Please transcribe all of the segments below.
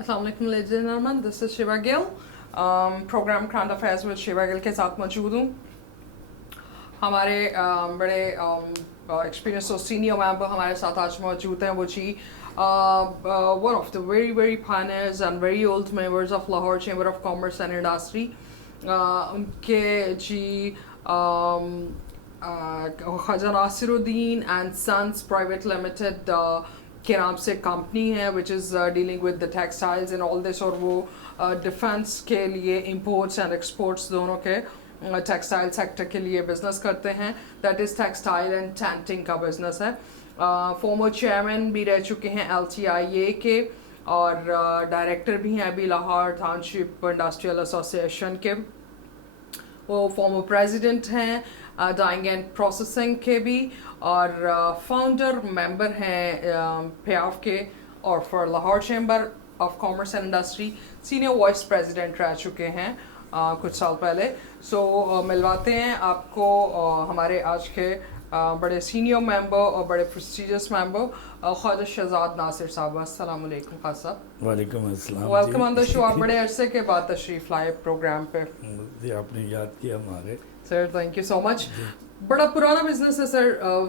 Assalamu alaikum ladies and gentlemen, this is Shiva Gill. Programme current affairs with Shiva Gill के साथ मौजूद हूँ. हमारे बड़े एक्सपीरियंस और सीनियर मेंबर हमारे साथ आज मौजूद हैं. वो जी one of the very very pioneers and very old members of Lahore Chamber of Commerce and Industry. उनके जी Khwaja Nasiruddin and sons private limited के नाम से कंपनी है which is dealing with the textiles and all this. और वो defence के लिए इंपोर्ट्स एंड एक्सपोर्ट्स दोनों के टेक्सटाइल सेक्टर के लिए बिजनेस करते हैं. That is textile and tenting का बिजनेस है. फॉर्मर चेयरमैन भी रह चुके हैं LTIA के और डायरेक्टर भी हैं अभी लाहौर टाउनशिप इंडस्ट्रियल एसोसिएशन के. वो फॉर्मर प्रेसिडेंट हैं डाइंग एंड प्रोसेसिंग के भी और फाउंडर मेंबर हैं PAF के और for Lahore chamber of commerce and industry senior vice president रह चुके हैं कुछ साल पहले. सो मिलवाते हैं आपको हमारे आज के बड़े सीनियर मेंबर और बड़े प्रेस्टिजियस मेंबर ख्वाजा शहजाद नासिर साहब. अस्सलाम वालेकुम ख्वाजा साहब. वालेकुम अस्सलाम. Welcome on the show. आप बड़े अरसे के बाद तशरीफ लाए प्रोग्राम पे. जी आपने याद किया हमारे. Sir thank you so much. बड़ा पुराना बिजनेस है सर.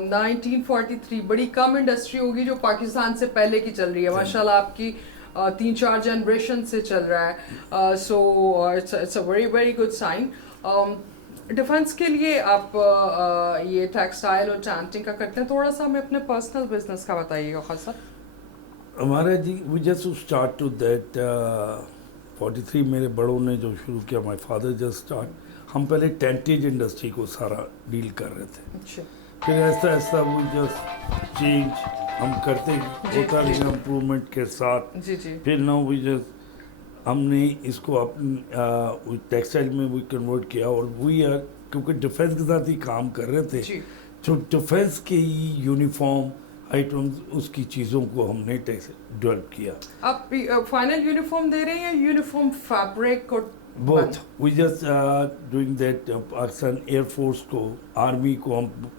1943 बड़ी कम इंडस्ट्री होगी जो पाकिस्तान से पहले की चल रही है. माशाल्लाह आपकी 3-4 जनरेशन से चल रहा है. So it's a very very good sign. Defence के लिए आप ये टेक्सटाइल और टेंटिंग का करते हैं. थोड़ा सा हमें अपने पर्सनल बिजनेस का बताइएगा खासा. हमारा जी we just start to that 43 मेरे बड़ों ने जो शुरू किया. My father just start. हम पहले टेंटेज इंडस्ट्री को सारा डील कर रहे थे. अच्छा. फिर ऐसा ऐसा वो जस्ट चेंज हम करते होता रहे इम्प्रूवमेंट के साथ. जी जी. फिर नाउ वी जस्ट हमने इसको अपनी टेक्सटाइल में भी कन्वर्ट किया और वी आर क्योंकि डिफेंस के साथ ही काम कर रहे थे जी. तो डिफेंस के ही यूनिफॉर्म आइटम्स उसकी चीज़ों को हमने डेवलप किया. आप फाइनल यूनिफॉर्म दे रहे हैं या यूनिफॉर्म फैब्रिक और both we just doing that. Pakistan air force को आर्मी को हम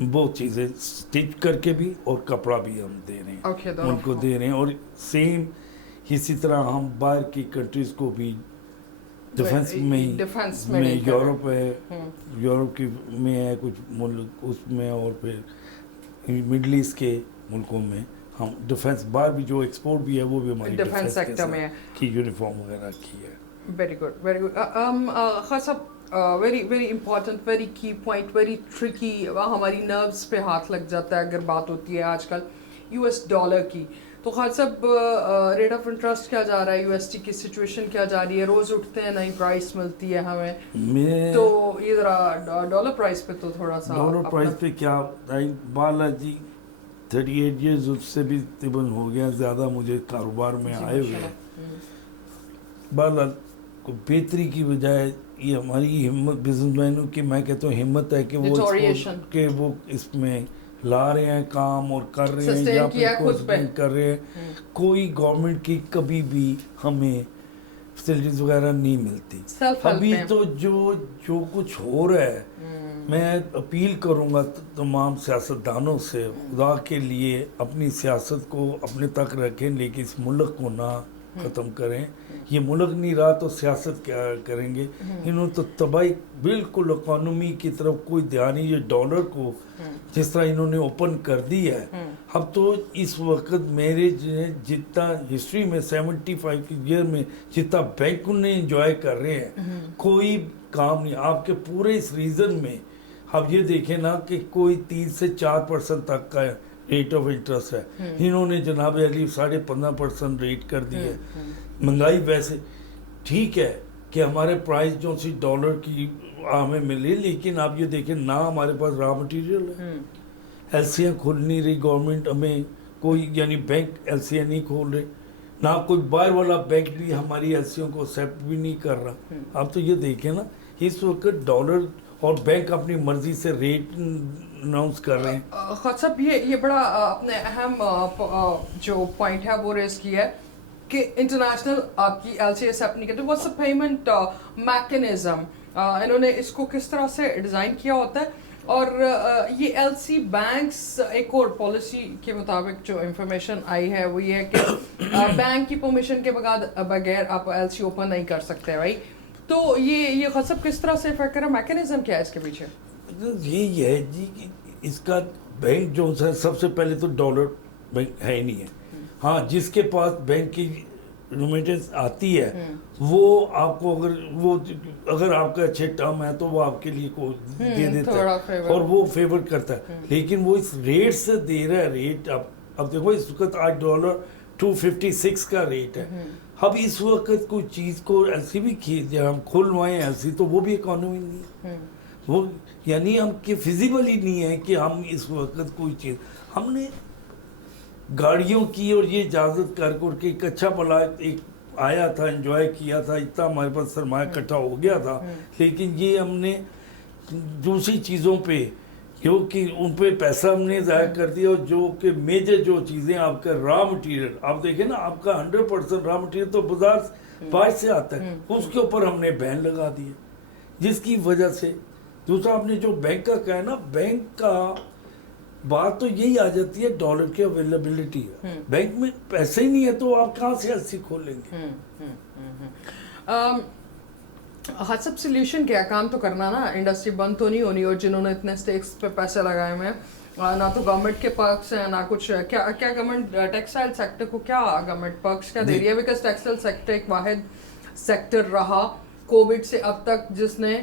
बहुत चीज़ें स्टिच करके भी और कपड़ा भी हम दे रहे हैं. Okay, उनको दे रहे हैं और सेम इसी तरह हम बाहर की कंट्रीज़ को भी डिफेंस में यूरोप है. यूरोप की में है कुछ मुल्क उसमें और फिर मिडल ईस्ट के मुल्कों में हम डिफेंस बाहर भी जो एक्सपोर्ट भी है वो भी हमारी डिफेंस सेक्टर में है की यूनिफॉर्म वगैरह की है. Very good very good. खासा वेरी वेरी इंपॉर्टेंट वेरी की पॉइंट वेरी ट्रिकी. हमारी नर्व्स पे हाथ लग जाता है अगर बात होती है आजकल US डॉलर की. तो खास सब रेट ऑफ इंटरेस्ट क्या जा रहा है. USD की सिचुएशन क्या जा रही है. रोज उठते हैं नई प्राइस मिलती है हमें. तो ये जरा डॉलर प्राइस पे तो थोड़ा सा डॉलर प्राइस पे क्या बालाजी 38 ईयर्स उससे भी तकरीबन हो गया ज़्यादा मुझे कारोबार में आए हुए. बाला को बेहतरी की बजाय ये हमारी हिम्मत बिजनेसमैनों की मैं कहता हूँ हिम्मत है कि वो इसमें ला रहे हैं काम और कर रहे हैं या फिर कर रहे हैं. कोई गवर्नमेंट की कभी भी हमें फैसिलिटीज वगैरह नहीं मिलती. अभी तो जो कुछ हो रहा है मैं अपील करूंगा तमाम सियासतदानों से खुदा के लिए अपनी सियासत को अपने तक रखें लेकिन इस मुल्क को ना ख़त्म करें. ये मुल्क नहीं रहा तो सियासत क्या करेंगे. इन्होंने तो तबाही बिल्कुल इकॉनमी की तरफ कोई ध्यान नहीं. ये डॉलर को जिस तरह इन्होंने ओपन कर दी है अब तो इस वक्त मेरे जितना हिस्ट्री में 75 ईयर में जितना बैंक उन्हें इंजॉय कर रहे हैं कोई काम नहीं. आपके पूरे इस रीजन में अब ये देखें ना कि कोई 3 से 4% तक का रेट ऑफ इंटरेस्ट है. इन्होंने जनाब अली 15.5% रेट कर दी है. महंगाई वैसे ठीक है कि हमारे प्राइस जो सी डॉलर की हमें मिली लेकिन आप ये देखें ना हमारे पास रॉ मटेरियल है. LCयाँ खोल नहीं रही गवर्नमेंट हमें कोई यानी बैंक LCयाँ नहीं खोल रहे ना कोई बाहर वाला बैंक भी हमारी LCयों को एक्सेप्ट भी नहीं कर रहा. आप तो ये देखें ना इस वक्त डॉलर और बैंक अपनी मर्जी से रेट अनाउंस कर रहे हैं. साहब ये बड़ा अपने अहम जो पॉइंट है वो रेज किया है कि इंटरनेशनल आपकी LC एक्सेप्ट नहीं करते. What's the payment mechanism. इन्होंने इसको किस तरह से डिज़ाइन किया होता है اور یہ ایل سی بینکس ایک اور پالیسی کے مطابق جو انفارمیشن آئی ہے وہ یہ ہے کہ بینک کی پرمیشن کے بغیر آپ ایل سی اوپن نہیں کر سکتے رائٹ. تو یہ غصب کس طرح سے افیکٹ کرا, میکینزم کیا ہے اس کے پیچھے؟ یہ ہے جی کہ اس کا بینک جو ہے سب سے پہلے تو ڈالر بینک ہے ہی نہیں ہے. ہاں جس کے پاس بینک کی ریمیٹنس آتی ہے وہ آپ کو اگر آپ کا اچھے ٹرم ہے تو وہ آپ کے لیے کو دے دیتا ہے اور وہ فیور کرتا ہے. لیکن وہ اس ریٹ سے دے رہا ہے, ریٹ اب دیکھو اس وقت $8.256 کا ریٹ ہے. اب اس وقت کوئی چیز کو ایسی بھی ہم کھلوائیں ایسی تو وہ بھی اکانومی نہیں ہے, وہ یعنی ہم کہ فیزیبل ہی نہیں ہے کہ ہم اس وقت کوئی چیز ہم نے گاڑیوں کی اور یہ اجازت کر کے ایک اچھا بلا ایک آیا تھا, انجوائے کیا تھا, اتنا ہمارے پاس سرمایہ اکٹھا ہو گیا تھا. لیکن یہ ہم نے دوسری چیزوں پہ کیونکہ ان پہ پیسہ ہم نے ضائع کر دیا, اور جو کہ میجر جو چیزیں آپ کا را مٹیریل آپ دیکھیں نا, آپ کا 100% را مٹیریل تو بازار باہر سے آتا ہے, اس کے اوپر ہم نے بین لگا دیا, جس کی وجہ سے دوسرا آپ نے جو بینک کا کہا ہے نا, بینک کا بات تو یہی آ جاتی ہے ڈالر کی اویلیبلٹی. بینک میں پیسے ہی نہیں ہے تو آپ کہاں سے ایسی کھولیں گے؟ حسب سلیوشن کیا کام تو کرنا نا, انڈسٹری بند تو نہیں ہونی, اور جنہوں نے اتنے اسٹیکس پہ پیسے لگائے ہوئے ہیں نہ تو گورنمنٹ کے پرکس ہیں نہ کچھ. کیا گورنمنٹ ٹیکسٹائل سیکٹر کو کیا گورنمنٹ پرکس کیا دے رہی ہے؟ بیکاز ٹیکسٹائل سیکٹر ایک واحد سیکٹر رہا کووڈ سے اب تک, جس نے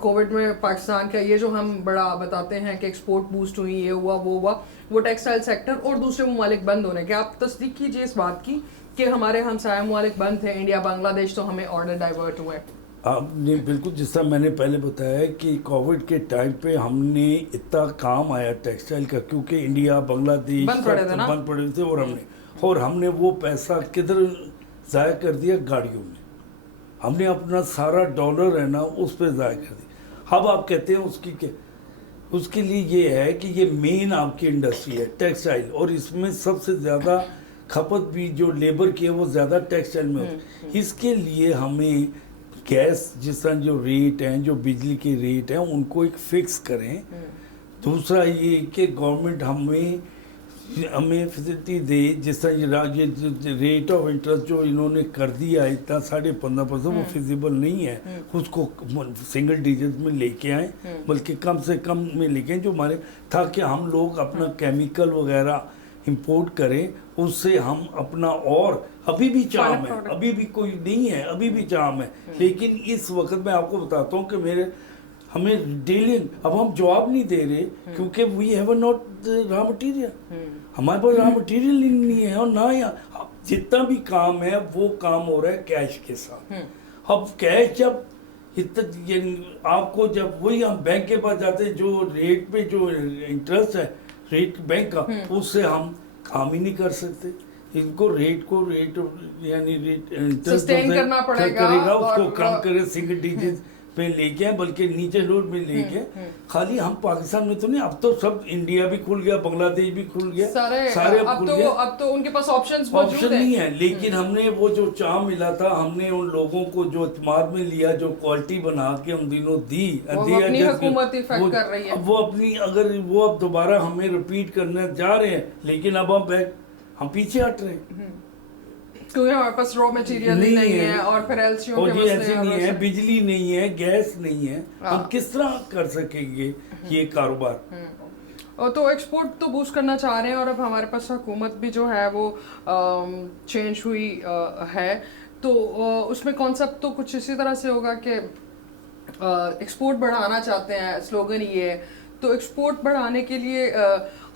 کووڈ میں پاکستان کا یہ جو ہم بڑا بتاتے ہیں کہ ایکسپورٹ بوسٹ ہوئی, یہ ہوا وہ ہوا, وہ ٹیکسٹائل سیکٹر اور دوسرے ممالک بند ہونے کے. آپ تصدیق کیجئے اس بات کی کہ ہمارے ہمسایہ ممالک بند تھے, انڈیا بنگلہ دیش, تو ہمیں آرڈر ڈائیورٹ ہوئے. آپ نے بالکل جس طرح میں نے پہلے بتایا کہ کووڈ کے ٹائم پہ ہم نے اتنا کام آیا ٹیکسٹائل کا, کیونکہ انڈیا بنگلہ دیش بند پڑے تھے, اور ہم نے وہ پیسہ کدھر ضائع کر دیا؟ گاڑیوں میں. ہم نے اپنا سارا ڈالر ہے نا اس پہ ضائع کر دیا. اب آپ کہتے ہیں اس کے لیے یہ ہے کہ یہ مین آپ کی انڈسٹری ہے ٹیکسٹائل, اور اس میں سب سے زیادہ کھپت بھی جو لیبر کی ہے وہ زیادہ ٹیکسٹائل میں ہوتی ہے. اس کے لیے ہمیں گیس جس طرح جو ریٹ ہیں, جو بجلی کے ریٹ ہیں, ان کو ایک فکس کریں. دوسرا یہ کہ گورنمنٹ ہمیں فیسلٹی دے, جس طرح یہ ریٹ آف انٹرسٹ جو انہوں نے کر دیا ہے اتنا 15.5%, وہ فیزیبل نہیں ہے. اس کو سنگل ڈیجٹ میں لے کے آئیں, بلکہ کم سے کم میں لے کے آئیں جو ہمارے, تاکہ ہم لوگ اپنا کیمیکل وغیرہ امپورٹ کریں, اس سے ہم اپنا, اور ابھی بھی چام ہے, ابھی بھی کوئی نہیں ہے, ابھی بھی چام ہے. لیکن اس وقت میں آپ کو بتاتا ہوں کہ ہمیں ڈیلی اب ہم جواب نہیں دے رہے کیونکہ we have not raw material, ہمارے پاس را مٹیریل نہیں ہے, اور نہ جتنا بھی کام ہے وہ کام ہو رہا ہے کیش کے ساتھ. اب کیش جب آپ کو جب وہی ہم بینک کے پاس جاتے ہیں, جو ریٹ پہ جو انٹرسٹ ہے ریٹ بینک کا, اس سے ہم کام ہی نہیں کر سکتے. ان کو ریٹ یعنی انٹرسٹ کرے گا, اس کو کم کرے, سنگل ڈیجٹ پہ لے کے آئے, بلکہ نیچے لوڈ میں لے کے. خالی ہم پاکستان میں تو نہیں, اب تو سب انڈیا بھی کھل گیا, بنگلہ دیش بھی کھل گیا, سارے اب کھل گیا. اب تو ان کے پاس آپشن نہیں ہے. لیکن ہم نے وہ جو چام ملا تھا, ہم نے ان لوگوں کو جو اعتماد میں لیا, جو کوالٹی بنا کے ان دنوں دی, اب وہ اپنی اگر وہ اب دوبارہ ہمیں ریپیٹ کرنے جا رہے ہیں, لیکن اب ہم پیچھے ہٹ رہے ہیں کیونکہ ہمارے پاس را مٹیریل نہیں ہے, اور پھر ایلسیوں کے مسئلے نہیں ہے, بجلی نہیں ہے, گیس نہیں ہے, ہم کس طرح کر سکیں گے یہ کاروبار؟ تو ایکسپورٹ تو بوسٹ کرنا چاہ رہے ہیں, اور اب ہمارے پاس حکومت بھی جو ہے وہ چینج ہوئی ہے, تو اس میں کانسیپٹ تو کچھ اسی طرح سے ہوگا کہ ایکسپورٹ بڑھانا چاہتے ہیں, سلوگن یہ ہے. تو ایکسپورٹ بڑھانے کے لیے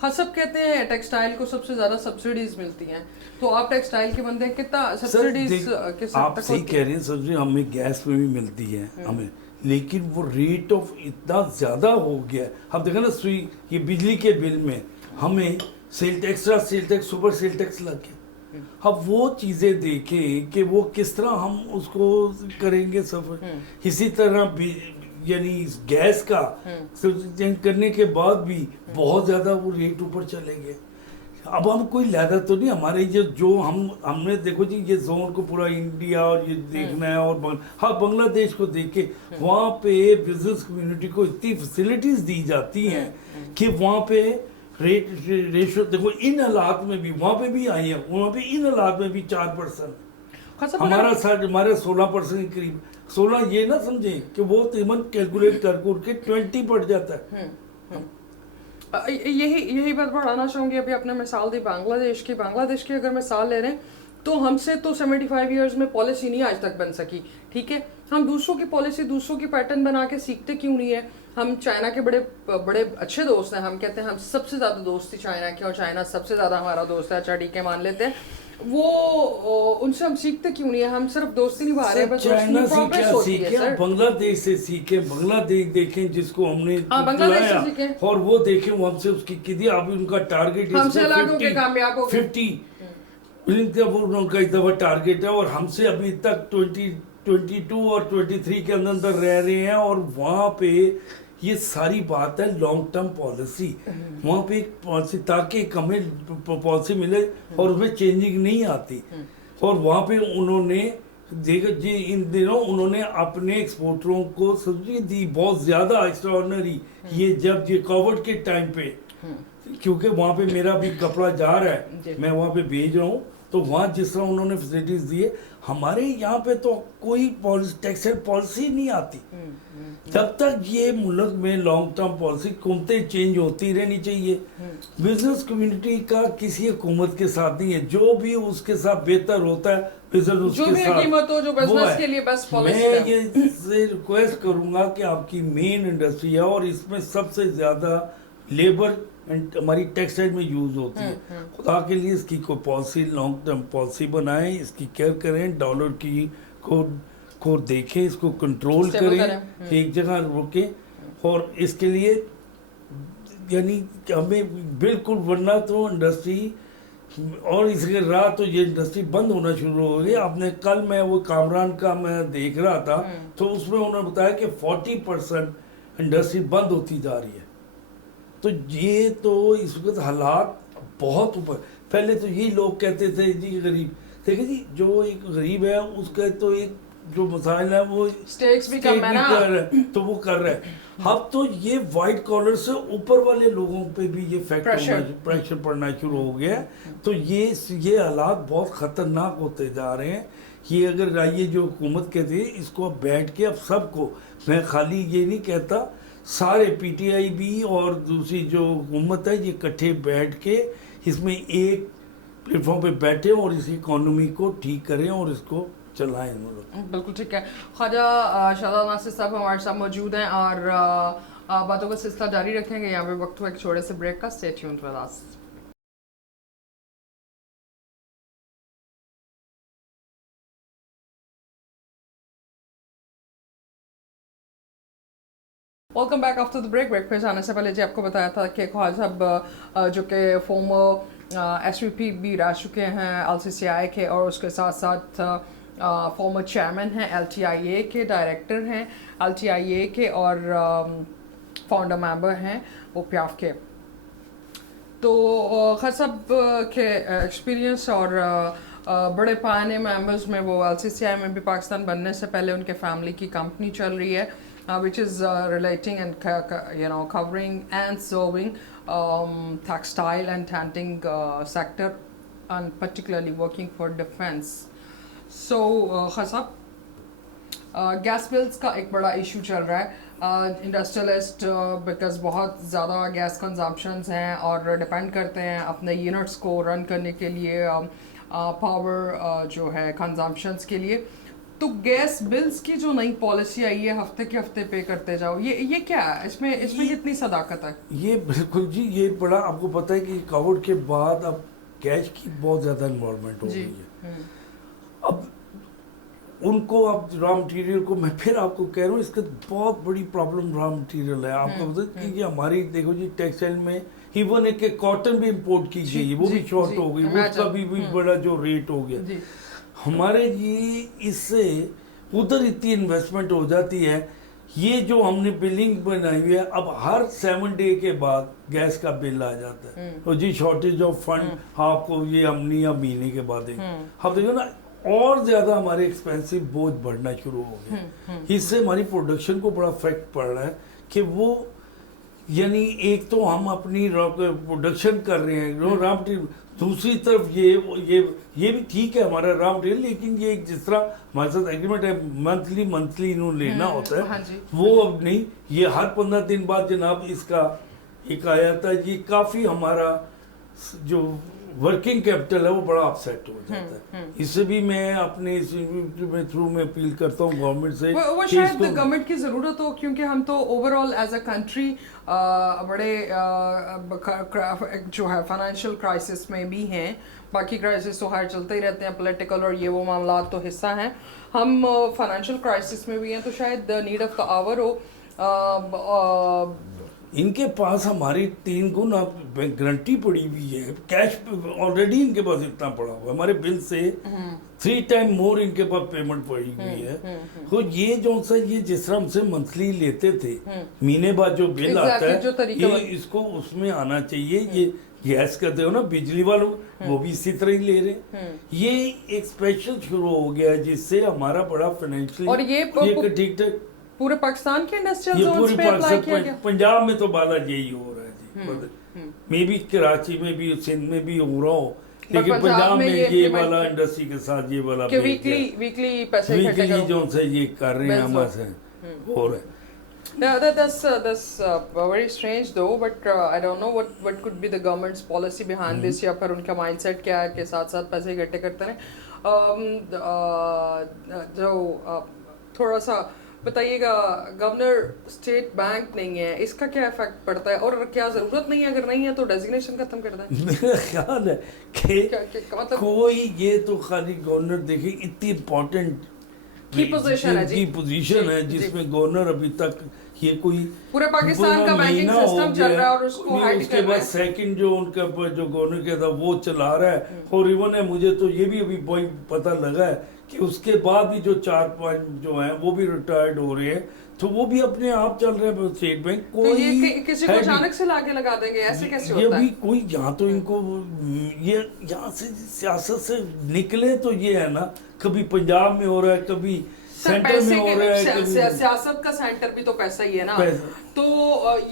حسب کہتے ہیں ٹیکسٹائل کو سب سے زیادہ سبسڈیز ملتی ہیں, تو آپ ٹیکسٹائل کے بندے کتنا سبسڈیز آپ صحیح کہہ رہے ہیں, سبسڈی ہمیں گیس میں بھی ملتی ہے ہمیں, لیکن وہ ریٹ آف اتنا زیادہ ہو گیا ہے. اب دیکھیں نا سوئی یہ بجلی کے بل میں ہمیں extra sale tax, super sale tax لگ گیا. اب وہ چیزیں دیکھیں کہ وہ کس طرح ہم اس کو کریں گے سفر. اسی طرح یعنی گیس کا کرنے کے بعد بھی بہت زیادہ وہ ریٹ اوپر چلے گئے. अब हम कोई लहदा तो नहीं, हमारे ये जो हमने देखो जी ये जोन को पूरा इंडिया और ये देखना है, और हाँ बांग्लादेश को देख के वहाँ पे बिजनेस कम्युनिटी को इतनी फैसिलिटीज दी जाती हैं कि वहाँ पे रेशो देखो इन हालात में भी वहाँ पे भी आई है, वहाँ पे इन हालात में भी 4%, हमारे 16% के करीब, 16 ये ना समझे कि वो तकरीबन कैलकुलेट करके 20 पड़ जाता है। यही बात बढ़ाना चाहूँगी। अभी आपने मिसाल दी बांग्लादेश की अगर मिसाल ले रहे हैं तो हमसे तो 75 इयर्स में पॉलिसी नहीं आज तक बन सकी, ठीक है। हम दूसरों की पॉलिसी, दूसरों की पैटर्न बना के सीखते क्यों नहीं है। हम चाइना के बड़े अच्छे दोस्त हैं, हम कहते हैं हम सबसे ज़्यादा दोस्त थी चाइना के, और चाइना सबसे ज़्यादा हमारा दोस्त है, अच्छा ठीक है मान लेते हैं, वो उनसे हम सीखते क्यों नहीं है। हम सिर्फ दोस्ती निभा रहे हैं, बस चाइना से क्या सीखे, बांग्लादेश से सीखे, बांग्लादेश देखें जिसको हमने बांग्लादेश से सीखे, और वो देखें वो हमसे उसकी कितनी, अभी उनका टारगेट हमसे अलग होके कामयाब हो 50 उनका इस दफा टारगेट है, और हमसे अभी तक 22 और 23 के अंदर रह रहे हैं, और वहाँ पे ये सारी बात है लॉन्ग टर्म पॉलिसी, वहाँ पे एक पॉलिसी ताकि हमें पॉलिसी मिले और उसमें चेंजिंग नहीं आती, और वहाँ पे उन्होंने देखा जी इन दिनों उन्होंने अपने एक्सपोर्टरों को सब्सिडी दी बहुत ज्यादा एक्स्ट्राऑर्डिनरी, ये जब ये कोविड के टाइम पे, क्योंकि वहाँ पे मेरा भी कपड़ा जा रहा है, मैं वहाँ पे भेज रहा हूँ, तो वहाँ जिस तरह उन्होंने फैसिलिटीज दिए, हमारे यहाँ पे तो कोई टेक्सटाइल पॉलिसी नहीं आती। जब तक ये मुल्क में लॉन्ग टर्म पॉलिसी हुकूमतें चेंज होती रहनी चाहिए। बिजनेस कम्युनिटी का किसी हुकूमत के साथ नहीं है, जो भी उसके साथ बेहतर होता है बिजनेस उसके साथ कीमत हो, जो बिजनेस के लिए बेस्ट पॉलिसी है। मैं ये से रिक्वेस्ट करूंगा कि आपकी मेन इंडस्ट्री है और इसमें सबसे ज्यादा लेबर हमारी टेक्सटाइल में यूज होती है, खुदा के लिए इसकी कोई पॉलिसी लॉन्ग टर्म पॉलिसी बनाएं, इसकी केयर करें, डॉलर की को देखें, इसको कंट्रोल करें, एक जगह रुके, और इसके लिए यानी हमें बिल्कुल, वरना तो इंडस्ट्री और इसके राह तो ये इंडस्ट्री बंद होना शुरू हो गई। आपने कल मैं वो कामरान का मैं देख रहा था, तो उसमें उन्होंने बताया कि 40% इंडस्ट्री बंद होती जा रही है। तो ये तो इस वक्त हालात बहुत ऊपर, पहले तो यही लोग कहते थे जी गरीब, देखिए जी जो एक गरीब है उसका तो एक जो मसाइल है वो स्टेक्स भी कम है ना, कर रहा है, तो वो कर रहा है। अब तो ये वाइट कॉलर से ऊपर वाले लोगों पे भी ये प्रेशर पड़ना शुरू हो गया है। तो ये हालात बहुत खतरनाक होते जा रहे हैं। ये अगर ये जो हुकूमत कहती है इसको अब बैठ के अब सबको, मैं खाली ये नहीं कहता, सारे पीटीआई भी और दूसरी जो हुकूमत है ये इकट्ठे बैठ के इसमें एक प्लेटफॉर्म पे बैठे और इस इकोनॉमी को ठीक करें और इसको चलाएं। बिल्कुल ठीक है। ख्वाजा शाहजाद नासिर साहब हमारे साथ मौजूद हैं और बातों का सिलसिला जारी रखेंगे। यहाँ पे वक्त हुआ एक छोटे से ब्रेक का। Stay tuned with us. Welcome back after the break. Break पे जाने से पहले जी आपको बताया था कि ख्वाजा साहब जो कि फॉर्मर SVP भी रह चुके हैं LCCI के, और उसके साथ साथ फॉर्मर चेयरमैन हैं LTIA के, डायरेक्टर हैं LTIA के, और फाउंडर मेंबर हैं OPIAF के। तो ख्वाजा साहब के एक्सपीरियंस और बड़े पायने मेंबर्स में वो LCCI में भी पाकिस्तान बनने से पहले उनके फैमिली की कंपनी चल रही है, which is relating and covering and serving textile and tanning sector, and particularly working for defense. So Khwaja Sahab gas bills का एक बड़ा इशू चल रहा है। इंडस्ट्रियलिस्ट बिकॉज बहुत ज़्यादा गैस कंजम्पशंस हैं और डिपेंड करते हैं अपने यूनिट्स को रन करने के लिए पावर जो है कंजम्पशंस के लिए। तो गैस बिल्स की जो नई पॉलिसी आई है हफ्ते के हफ्ते पे करते जाओ, ये क्या है? इसमें कितनी सदाकत है? ये बिल्कुल जी, ये बड़ा आपको पता है कि कोविड के बाद अब गैस की बहुत ज़्यादा इन्वॉल्वमेंट हो गई है। अब उनको अब रॉ मटेरियल को, मैं फिर आपको कह रहा हूँ, इसका बहुत बड़ी प्रॉब्लम रॉ मटेरियल है। आपको पता है कि हमारी देखो जी टेक्सटाइल में इवन एक कॉटन भी इंपोर्ट की गई, वो भी शॉर्ट हो गई, उसका भी बड़ा जो रेट हो गया हमारे जी। इससे उधर इतनी इन्वेस्टमेंट हो जाती है, یہ جو ہم نے بلنگ بنائی ہوئی ہے اب ہر 7 ڈے کے بعد گیس کا بل آ جاتا ہے اور جی شارٹیج آف فنڈ آپ کو یہ ہم نہیں اب مہینے کے بعد دیں گے. اب دیکھو نا اور زیادہ ہمارے ایکسپینسو بوجھ بڑھنا شروع ہو گیا. اس سے ہماری پروڈکشن کو بڑا افیکٹ پڑ رہا ہے کہ وہ یعنی ایک تو ہم اپنی پروڈکشن کر رہے ہیں را مٹیریل, دوسری طرف یہ بھی ٹھیک ہے ہمارا را مٹیریل, لیکن یہ جس طرح ہمارے ساتھ ایگریمنٹ ہے منتھلی انہوں لینا ہوتا ہے وہ اب نہیں. یہ ہر 15 دن بعد جناب اس کا ایک آیا تھا. یہ کافی ہمارا جو ورکنگ کیپٹل ہے وہ بڑا اپسیٹ ہو جاتا ہے. اس سے بھی میں اپنے تھرو میں اپیل کرتا ہوں گورنمنٹ سے. وہ شاید گورنمنٹ کی ضرورت ہو کیونکہ ہم تو over all as a country بڑے جو ہے فائنینشیل کرائسس میں بھی ہیں. باقی کرائسس تو ہر چلتے ہی رہتے ہیں, پولیٹیکل اور یہ وہ معاملات تو حصہ ہیں. ہم فائنینشیل کرائسس میں بھی ہیں تو شاید نیڈ آف دا آور ہو. ان کے پاس ہماری 3 گنا گارنٹی پڑی ہوئی ہے, کیش آلریڈی ان کے پاس اتنا پڑا ہوا ہے, ہمارے بل سے 3 ٹائم مور ان کے پاس پیمنٹ پڑی ہوئی ہے. تو یہ جو سا یہ جس طرح ہم سے منتھلی لیتے تھے مہینے بعد جو بل آتا ہے یہ اس کو اس میں آنا چاہیے. یہ گیس کا دے ہو نا بجلی والوں وہ بھی اسی طرح ہی لے رہے ہیں. یہ ایک اسپیشل شروع ہو گیا ہے جس سے ہمارا بڑا فائنینشلی اور یہ ٹھیک ٹھاک پورے پاکستان کے انڈسٹریل زونز پہ اپلائی کیا گیا. پنجاب میں تو بالا یہی ہو رہا ہے جی, میں بھی کراچی میں بھی سندھ میں بھی ہو رہا ہوں, لیکن پنجاب میں یہ والا انڈسٹری کے ساتھ یہ والا ویکلی پیسے ویکلی جو سے یہ کر رہے ہیں ہمارے سے ہو رہا ہے. That's very strange though, but I don't know what could be the government's policy behind this یا پھر ان کا مائنڈ سیٹ کیا ہے کہ ساتھ ساتھ پیسے اکٹھے کرتے رہیں. جو تھوڑا سا بتائیے گا, گورنر اسٹیٹ بینک نہیں ہے, اس کا کیا افیکٹ پڑتا ہے اور کیا ضرورت نہیں ہے, اگر نہیں ہے تو ڈیزگنیشن ختم کر دیں. میرا خیال ہے کہ کوئی یہ تو خالی گورنر دیکھیں اتنی امپورٹنٹ کی پوزیشن ہے جس میں گورنر ابھی تک یہ کوئی پورے پاکستان کا بینکنگ سسٹم چل رہا ہے اور اس کو ہیڈ اس کے بعد سیکنڈ جو ان کا جو گورنر کا تھا وہ چلا رہا ہے. اور ایون ہے مجھے تو یہ بھی ابھی پتہ لگا ہے کہ اس کے بعد بھی جو 4-5 جو ہیں وہ بھی ریٹائرڈ ہو رہے ہیں, تو وہ بھی اپنے آپ چل رہے ہیں اسٹیٹ بینک. کوئی کسی کو اچانک سے لا کے لگا دیں گے, ایسے کیسے ہوتا ہے؟ یہ بھی کوئی یہاں تو ان کو یہ یہاں سے سیاست سے نکلے تو یہ ہے نا, کبھی پنجاب میں ہو رہا ہے, کبھی سینٹر میں ہو رہا ہے. سیاست کا سینٹر بھی تو پیسہ ہی ہے نا. تو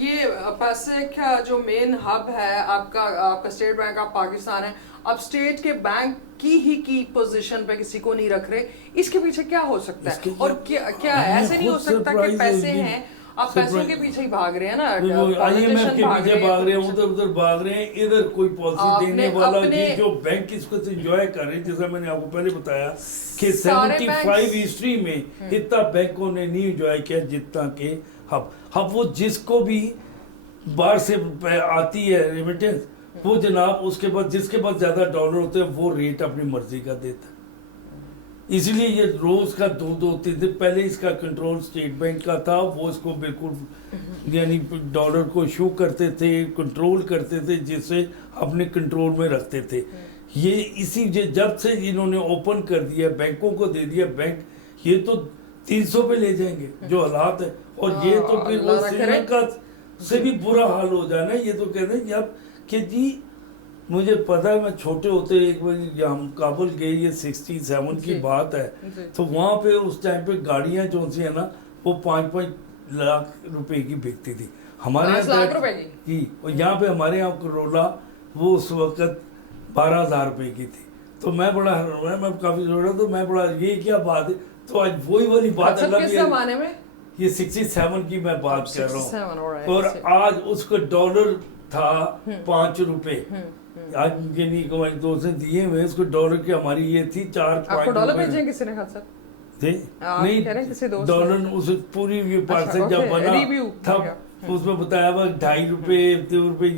یہ پیسے کا جو مین ہب ہے آپ کا اسٹیٹ بینک آف پاکستان ہے, اب اسٹیٹ کے بینک کی پوزیشن پہ کسی کو نہیں رکھ رہے, اس کے پیچھے کیا ہو سکتا ہے؟ اور کیا ایسے نہیں ہو سکتا کہ پیسے ہیں آپ پیسوں کے پیچھے ہی بھاگ رہے ہیں نا, آئی ایم ایف کے پیچھے بھاگ رہے ہیں, ادھر بھاگ رہے ہیں, ادھر کوئی پالیسی دینے والا یہ جو بینک اس کو انجوائے کر رہے ہیں. جیسا میں نے آپ کو پہلے بتایا کہ 75 ہسٹری میں اتنا بینکوں نے نہیں انجوائے کیا جتنا کہ اب وہ جس کو بھی باہر سے آتی ہے ریمیٹنس وہ جناب اس کے بعد جس کے پاس زیادہ ڈالر ہوتے ہیں وہ ریٹ اپنی مرضی کا دیتا ہے. اس لیے یہ روز کا 2-3 دن پہلے اس کا کنٹرول اسٹیٹ بینک کا تھا, وہ اس کو بالکل یعنی ڈالر کو ایشو کرتے تھے, کنٹرول کرتے تھے, جس سے اپنے کنٹرول میں رکھتے تھے. یہ اسی جب سے انہوں نے اوپن کر دیا بینکوں کو دے دیا بینک, یہ تو 300 پہ لے جائیں گے جو حالات ہے. اور یہ تو پھر وہ سری لنکا سے بھی برا حال ہو جانا. یہ تو کہتے ہیں جب کہ جی مجھے پتا ہے میں چھوٹے ہوتے ایک بار ہم کابل گئے, یہ 67 کی بات ہے, تو وہاں پہ اس ٹائم پہ گاڑیاں جو سی ہیں نا وہ 5-5 لاکھ روپے کی بکتی تھی ہمارے یہاں جی, اور یہاں پہ ہمارے یہاں کرولا وہ اس وقت 12,000 روپے کی تھی. تو میں بڑا میں کافی چھوٹا, تو میں بڑا یہ کیا بات ہے. تو آج وہی والی بات اللہ یہ 67 کی میں بات کر رہا ہوں, اور آج اس کا ڈالر تھا 5 روپے. آج مجھے نہیں کو دو سے دیے ہوئے اس کو ڈالر کی ہماری یہ تھی 4 ڈالر بھیجیں کسی نے خاصا نہیں ڈالر اس پوری یہ پارسل جب بنا تھا اس میں بتایا ہوا 2.5 روپے 3 روپے.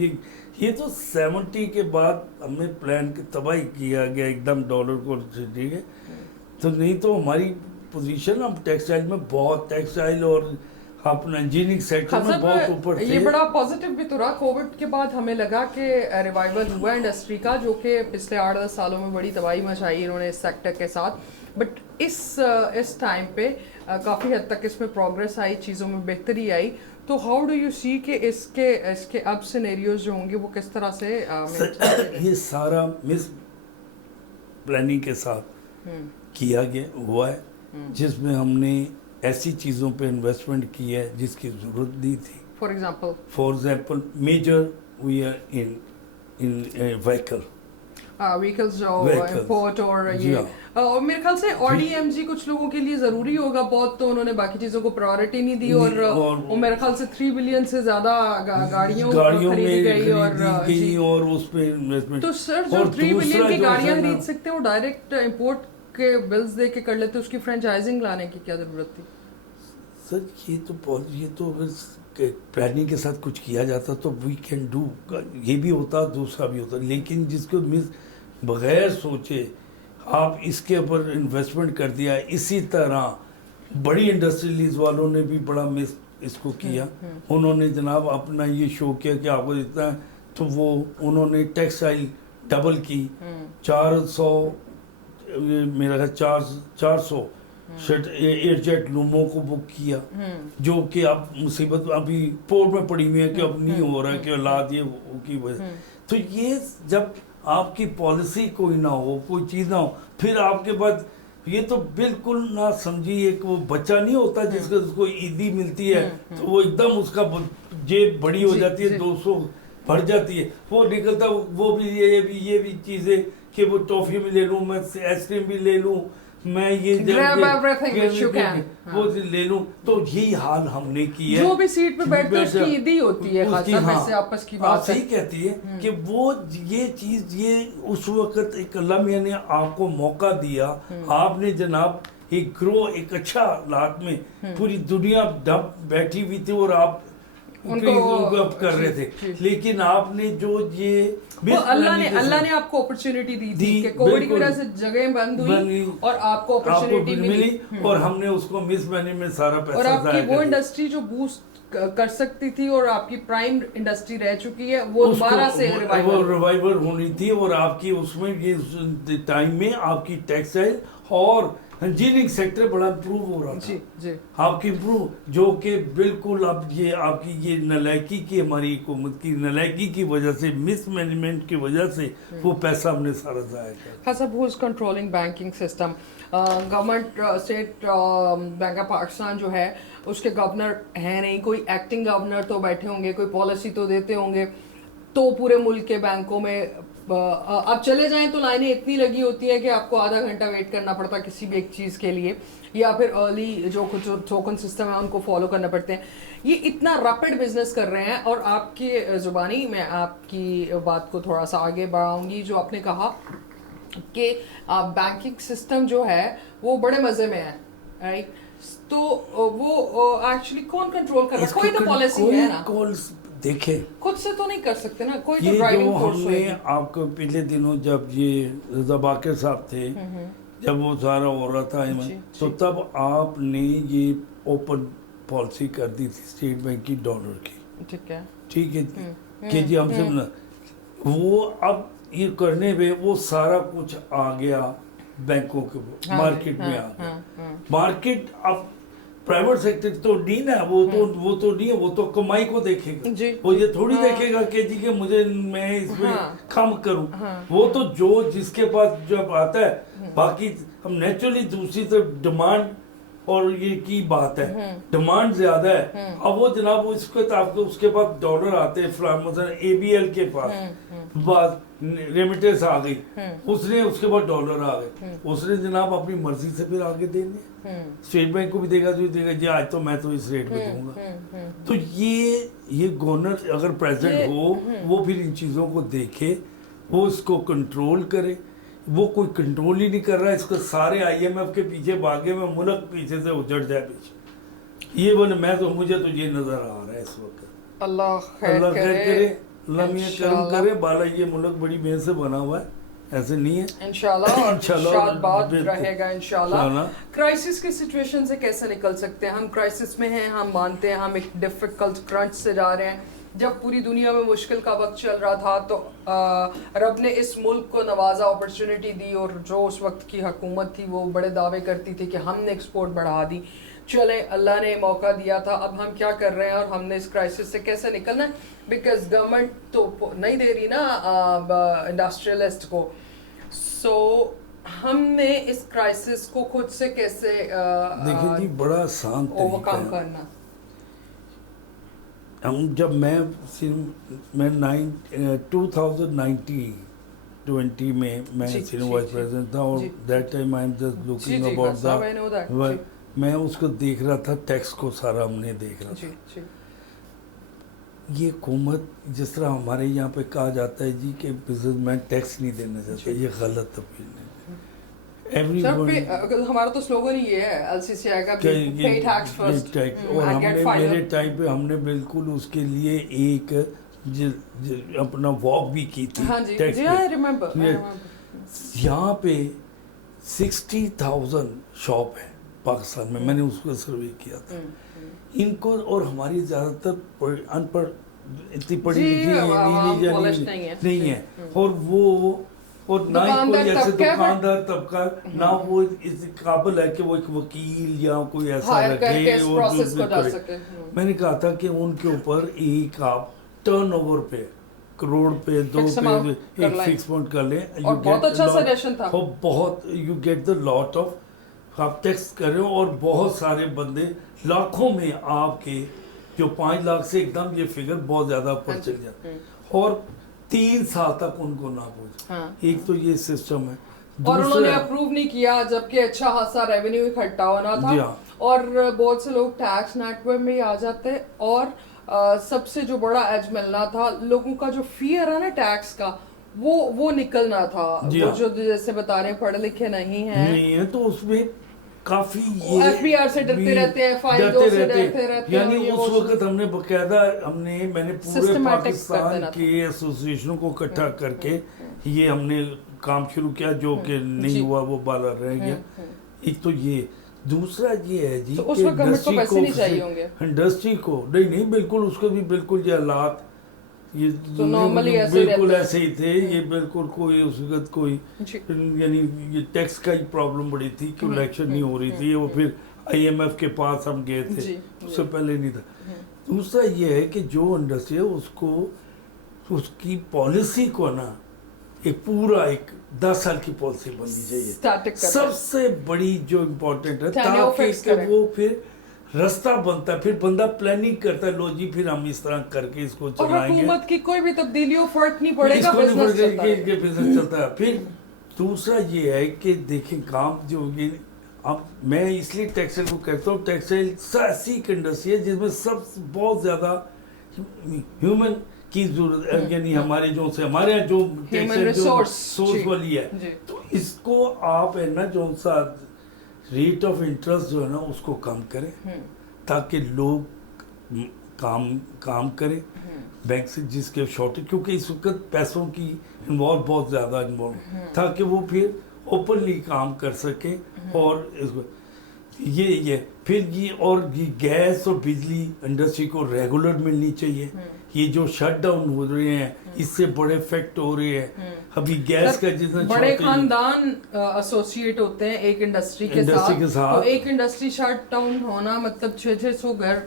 یہ تو 70 کے بعد ہم نے پلان تباہی کیا گیا ایک دم ڈالر کو, ٹھیک ہے. تو نہیں تو ہماری پوزیشن ہم ٹیکسٹائل میں بہت ٹیکسٹائل اور अपना इंजीनियरिंग सेक्टर खान में बहुत ऊपर साहब थे। ये बड़ा पॉजिटिव भी तो रहा, कोविड के बाद हमें लगा कि रिवाइवल हुआ इंडस्ट्री का, जो कि पिछले 8-10 सालों में बड़ी तबाही मचाई इन्होंने इस सेक्टर के साथ, बट इस टाइम पे काफ़ी हद तक इसमें प्रोग्रेस आई, चीज़ों में बेहतरी आई। तो हाउ डू यू सी कि इसके अब सिनेरियोज जो होंगे वो किस तरह से ये सारा मिस प्लानिंग के साथ किया गया हुआ है, जिसमें हमने ऐसी चीज़ों पे इन्वेस्टमेंट की है जिसकी ज़रूरत नहीं थी। For example major we are in vehicle vehicles जो Vehicles. इंपोर्ट और जी ये हाँ। और मेरे ख्याल से ऑडीएमजी कुछ लोगों के लिए ज़रूरी होगा बहुत, तो उन्होंने बाकी चीज़ों को प्रायोरिटी नहीं दी, और मेरे ख्याल से 3 बिलियन से ज़्यादा गाड़ियों खरीदी गई और उस पे इन्वेस्टमेंट। तो सर जो 3 बिलियन की गाड़ियाँ खरीद सकते हैं वो डायरेक्ट इंपोर्ट के बिल्स दे के कर लेते, उसकी फ्रेंचाइजिंग लाने की क्या ज़रूरत थी? सर ये तो बस प्लानिंग के साथ कुछ किया जाता तो वी कैन डू, ये भी होता दूसरा भी होता, लेकिन जिसको मिस बगैर सोचे आप इसके ऊपर इन्वेस्टमेंट कर दिया। इसी तरह बड़ी इंडस्ट्रियलीज वालों ने भी बड़ा मिस इसको किया। उन्होंने जनाब अपना ये शो किया कि आपको इतना, तो वो उन्होंने टेक्सटाइल डबल की, 400 मेरा 400 एयरजेट लूमो को बुक किया, जो कि अब मुसीबत अभी पोर्ट में पड़ी हुई है कि अब नहीं हो रहा है कि औलाद ये की वजह। तो ये जब आपकी पॉलिसी कोई ना हो, कोई चीज़ ना हो, फिर आपके पास ये तो बिल्कुल ना समझिए, एक वो बच्चा नहीं होता जिसको ईदी मिलती है तो वो एकदम उसका जेब बड़ी हो जाती है, 200 भर जाती है, वो निकलता, वो भी ये भी चीज़ें कि वो टॉफी भी ले लूँ, मैं आइसक्रीम भी ले लूँ, मैं ये वो ले लूं। तो यही हाल हमने किया। जो भी सीट पे बैठते हैं उसकी ईदी होती है, खासा आपस की बात सही कहती है कि वो ये चीज ये उस वक्त एक अल्लाह मियां ने आपको मौका दिया, आपने जनाब एक ग्रो एक अच्छा हालात में पूरी दुनिया दब बैठी हुई थी और आप उनको कर रहे थे, लेकिन आपने जो ये अल्लाह ने आपको अपॉर्चुनिटी दी थी कि कोविड की वजह से जगह बंद हुई और आपको अपॉर्चुनिटी मिली और हमने उसको मिस मैनेजमेंट सारा पैसा, और आपकी वो इंडस्ट्री जो बूस्ट कर सकती थी और आपकी प्राइम इंडस्ट्री रह चुकी है, वो दोबारा से रिवाइवल होनी थी। और आपकी उसमें ये टाइम में आपकी टेक्सटाइल और इंजीनियरिंग सेक्टर बड़ा इम्प्रूव हो रहा था। जी आपकी इम्प्रूव, जो कि बिल्कुल अब ये आपकी ये नलायकी की, हमारी हुकूमत की नलायकी की वजह से, मिस मैनेजमेंट की वजह से वो पैसा हमने सारा ज़ाया किया। खासा who is controlling banking system? Government state bank of Pakistan जो है उसके गवर्नर है नहीं, कोई एक्टिंग गवर्नर तो बैठे होंगे, कोई पॉलिसी तो देते होंगे, तो पूरे मुल्क के बैंकों में अब चले जाएं तो लाइनें इतनी लगी होती हैं कि आपको आधा घंटा वेट करना पड़ता है किसी भी एक चीज़ के लिए, या फिर अर्ली जो कुछ टोकन सिस्टम है उनको फॉलो करना पड़ते हैं। ये इतना रैपिड बिजनेस कर रहे हैं, और आपकी ज़ुबानी मैं आपकी बात को थोड़ा सा आगे बढ़ाऊंगी, जो आपने कहा कि बैंकिंग सिस्टम जो है वो बड़े मज़े में है, राइट? तो वो एक्चुअली कौन कंट्रोल कर रहा है? कोई तो पॉलिसी है ना, देखे खुद से तो नहीं कर सकते ना, कोई ये तो ड्राइविंग जो फोर्स हमने आपको पिछले दिनों जब ये रज़ा बाकर साहब थे, जब वो सारा हो रहा था तो तब आपने ये ओपन पॉलिसी कर दी थी स्टेट बैंक की डॉलर की, ठीक है कि जी हमसे वो अब ये करने में वो सारा कुछ आ गया बैंकों के मार्केट में आ गया। मार्केट अब प्राइवेट सेक्टर तो नहीं ना, वो तो नहीं है, वो तो कमाई को देखेगा, वो ये थोड़ी देखेगा कि जी के मुझे मैं इसमें कम करूं। वो तो जो जिसके पास जब आता है, बाकी हम नेचुरली दूसरी तरफ डिमांड और ये की बात है, डिमांड ज्यादा है। अब वो जनाब वो इसके आपको उसके पास डॉलर आते हैं, मतलब ABL के पास बात रेमिटेंस आ गई, उसने उसके बाद डॉलर आ गए, उसने जनाब अपनी मर्जी से फिर आगे देंगे, स्टेट बैंक को भी देगा जो देगा जी आज तो मैं तो इस रेट पे दूंगा। तो ये गवर्नर अगर प्रेसिडेंट हो वो फिर इन चीज़ों को देखे, वो इसको कंट्रोल करे। वो कोई कंट्रोल ही नहीं कर रहा है इसको, सारे IMF के पीछे भागे में मुल्क पीछे से उजड़ जाए पीछे। ये बोले मैं तो मुझे तो ये नजर आ रहा है इस वक्त। अल्लाह खैर करे, अल्लाह मियां करम करे। बाला ये मुल्क बड़ी मेहनत से बना हुआ है, ایسے نہیں ہے انشاءاللہ اور انشاءاللہ شاد بات بالکل رہے گا انشاءاللہ. انشاءاللہ. کرائسس کی سچویشن سے کیسے نکل سکتے ہیں؟ ہم کرائسس میں ہیں، ہم مانتے ہیں ہم ایک ڈیفیکلٹ کرنچ سے جا رہے ہیں. جب پوری دنیا میں مشکل کا وقت چل رہا تھا تو رب نے اس ملک کو نوازا، اپرچونٹی دی، اور جو اس وقت کی حکومت تھی وہ بڑے دعوے کرتی تھی کہ ہم نے ایکسپورٹ بڑھا دی. چلیں اللہ نے موقع دیا تھا، اب ہم کیا کر رہے ہیں اور ہم نے اس کرائسس سے کیسے نکلنا ہے؟ بیکاز گورنمنٹ تو نہیں دے رہی نا انڈسٹریلسٹ کو. سو ہم نے اس کرائسس کو خود سے کیسے دیکھیں جی بڑا آسان طریقہ اوورکم ہے. کرنا؟ ہم جب میں 2020 میں سینئر وائس پریزیڈنٹ تھا اور that time I am just looking about میں اس کو دیکھ رہا تھا، ٹیکس کو سارا ہم نے دیکھ رہا تھا. یہ حکومت جس طرح ہمارے یہاں پہ کہا جاتا ہے جی کہ بزنس مین ٹیکس نہیں دینا چاہتے، یہ غلط تبدیل ہے. ہمارا تو سلوگن ہی ہے LCCI کا pay tax first. اور ہم نے میرے ٹائم پہ ہم نے بالکل اس کے لیے ایک اپنا واک بھی کی تھی. یہاں پہ 60,000 شاپ ہے پاکستان میں نے اس کو سروے کیا تھا. ان کو اور ہماری زیادہ تر ان پڑھ اتنی پڑھی لکھی نہیں ہے، اور وہ اور نہ ہی کوئی ایسے دکاندار طبقہ، نہ وہ اس قابل ہے کہ وہ ایک وکیل یا کوئی ایسا رکھے اور میں نے کہا تھا کہ ان کے اوپر ایک آپ ٹرن اوور پہ کروڑ پہ 2 پہ ایک فکس پوائنٹ کر لیں. بہت اچھا سجیشن تھا. بہت you get the lot of, آپ ٹیکس کر رہے ہو اور بہت سارے بندے لاکھوں میں آپ کے جو 5 لاکھ سے ایک دم یہ فگر بہت زیادہ اوپر چل جاتا ہے اور 3 سال تک ان کو نہ پہنچے. ایک تو یہ سسٹم ہے. اور انہوں نے اپروو نہیں کیا جبکہ اچھا خاصا ریونیو اکٹھا ہونا تھا. اور بہت سے لوگ ٹیکس نیٹ ورک میں ہی آ جاتے. اور سب سے جو بڑا ایج ملنا تھا لوگوں کا جو فیئر ہے نا ٹیکس کا، وہ نکلنا تھا. وہ جو جیسے بتا رہے ہیں پڑھے لکھے نہیں ہیں تو اس میں کافی FBR سے ڈرتے رہتے ہیں، فائل دو سے ڈرتے رہتے ہیں. یعنی اس وقت ہم نے باقاعدہ میں نے پورے پاکستان کے ایسوسیشنوں کو اکٹھا کر کے یہ ہم نے کام شروع کیا، جو کہ نہیں ہوا، وہ بالا رہ گیا. ایک تو یہ، دوسرا یہ ہے جی کہ انڈسٹری کو نہیں بالکل اس کو بھی بالکل یہ حالات یہ بالکل ایسے ہی تھے. یہ بالکل کوئی اس وقت کوئی یعنی یہ ٹیکس کا ہی پرابلم بڑی تھی کہ الیکشن نہیں ہو رہی تھی. وہ پھر IMF کے پاس ہم گئے تھے، اس سے پہلے نہیں تھا. دوسرا یہ ہے کہ جو انڈسٹری ہے اس کو اس کی پالیسی کو نا ایک پورا ایک 10 سال کی پالیسی بننی چاہیے. سب سے بڑی جو امپورٹنٹ ہے تاکہ وہ پھر رستہ بنتا ہے، پھر بندہ پلاننگ کرتا ہے، لو جی پھر ہم اس طرح کر کے اس کو چلائیں گے. حکومت کی کوئی بھی تبدیلی ہو فرق نہیں پڑے گا، بزنس چلتا ہے. پھر دوسرا یہ ہے کہ دیکھیں کام جو یہ اب میں اس لیے ٹیکسٹائل کو کہتا ہوں، ٹیکسٹائل ایسی ایک انڈسٹری ہے جس میں سب بہت زیادہ ہیومن کی ضرورت ہے. یعنی ہمارے جو سے ہمارے یہاں جو سورس والی ہے، تو اس کو آپ ہے نا جو سا ریٹ آف انٹرسٹ جو ہے نا اس کو کم کریں تاکہ لوگ کام کریں بینک سے، جس کے شارٹیج، کیونکہ اس وقت پیسوں کی انوالو بہت زیادہ انوالو، تاکہ وہ پھر اوپنلی کام کر سکیں. اور اس کو یہ پھر یہ اور یہ گیس اور بجلی انڈسٹری کو ریگولر ملنی چاہیے. یہ جو شٹ ڈاؤن ہو رہے ہیں اس سے بڑے افیکٹ ہو رہے ہیں. ابھی گیس کا جتنا بڑے خاندان ایسوسیٹ ہوتے ہیں ایک انڈسٹری کے ساتھ، تو ایک انڈسٹری شٹ ڈاؤن ہونا مطلب 600 گھر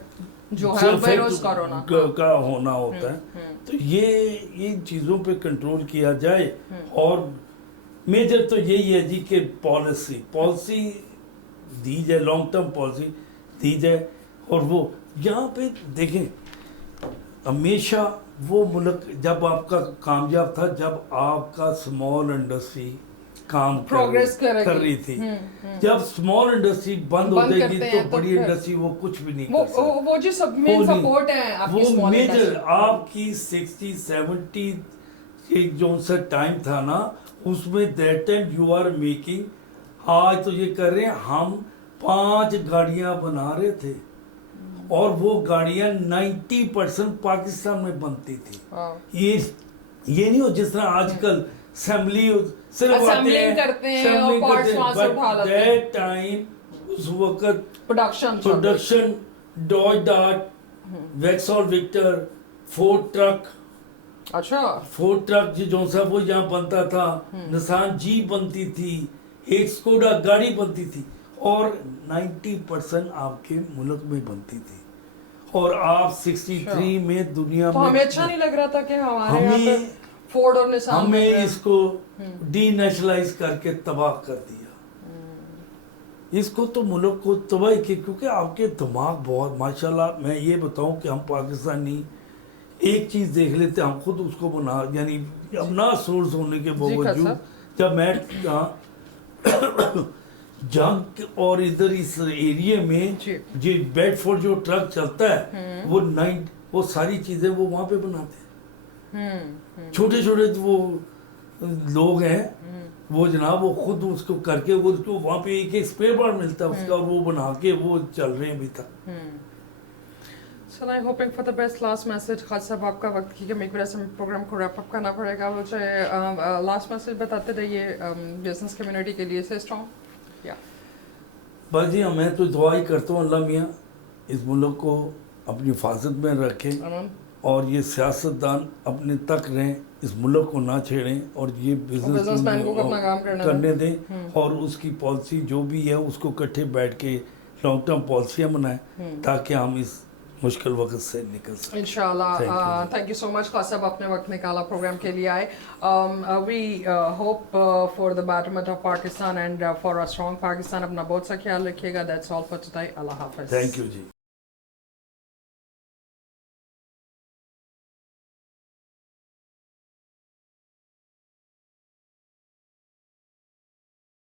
جو ہے بے روزگار کا ہونا ہوتا ہے. تو یہ ان چیزوں پہ کنٹرول کیا جائے. اور میجر تو یہی ہے جی کہ پالیسی دی جائے، لانگ ٹرم پالیسی دی جائے. اور وہ یہاں پہ دیکھیں ہمیشہ وہ ملک جب آپ کا کامیاب تھا جب آپ کا اسمال انڈسٹری کام کر رہی تھی. جب اسمال انڈسٹری بند ہو جائے گی تو بڑی انڈسٹری وہ کچھ بھی نہیں کر سکتی. وہ جو سب مین سپورٹ ہے وہ میجر آپ کی 60-70 ایک جو سا ٹائم تھا نا اس میں that time you are making. آج تو یہ کر رہے ہیں ہم 5 گاڑیاں بنا رہے تھے اور وہ گاڑیاں 90% پاکستان میں بنتی تھی. یہ نہیں ہو جس طرح آج کل असेंबली सिर्फ आते Assembling हैं करते हैं assembling और parts करते हैं, वहाँ से but उठा लाते हैं। that time उस वक्त production production Dodge Dart Vauxhall Victor Ford truck अच्छा जो सा वो यहाँ बनता था, निसान जीप बनती थी, एक स्कोडा गाड़ी बनती थी और 90% आपके मुल्क में बनती थी। और आप 63 में दुनिया तो में हमें अच्छा नहीं लग रहा था कि हमारे यहाँ पे हमें फोर्ड और निसान हमें बन रहे हैं। इसको डीनेशनलाइज करके तबाह कर दिया। इसको तो मुल्क को तबाही की, क्योंकि आपके दिमाग बहुत माशाल्लाह। मैं ये बताऊं कि हम पाकिस्तानी एक चीज देख लेते, हम खुद उसको बना, यानी अपना सोर्स होने के बावजूद जब मैं जंग और इधर इस एरिया में जो बेडफोर्ड जो ट्रक चलता है वो सारी चीजें वो वहां पे बनाते हैं। छोटे छोटे वो लोग हैं वो जनाब, वो खुद उसको करके वो उसको वहां पे एक स्पेयर पार्ट मिलता है उसका, और वो बना के वो चल रहे हैं अभी तक। So I'm hoping for the best. Last message खास साहब आपका वक्त की कमी की वजह से प्रोग्राम को रैप अप करना पड़ेगा। मुझे लास्ट मैसेज बताते रहिए बिजनेस कम्युनिटी के लिए। से स्ट्रॉन्ग या बस जी, मैं तो दुआ ही करता हूँ अल्लाह मियाँ इस मुल्क को अपनी हिफाजत में रखें और ये सियासतदान अपने तक रहें, इस मुल्क को ना छेड़ें और ये बिजनेसमैन को अपना काम करने दें और उसकी पॉलिसी जो भी है उसको इकट्ठे बैठ के लॉन्ग टर्म पॉलिसियाँ बनाएं ताकि हम इस मुश्किल वक्त से निकल सकें इंशाल्लाह। थैंक यू सो मच खास साहब, आपने वक्त निकाला प्रोग्राम के लिए आए। We hope for the betterment of Pakistan and for a strong Pakistan. अपना बहुत सा ख्याल रखिएगा। That's all for today. अल्लाह हाफिज़। Thank you ji.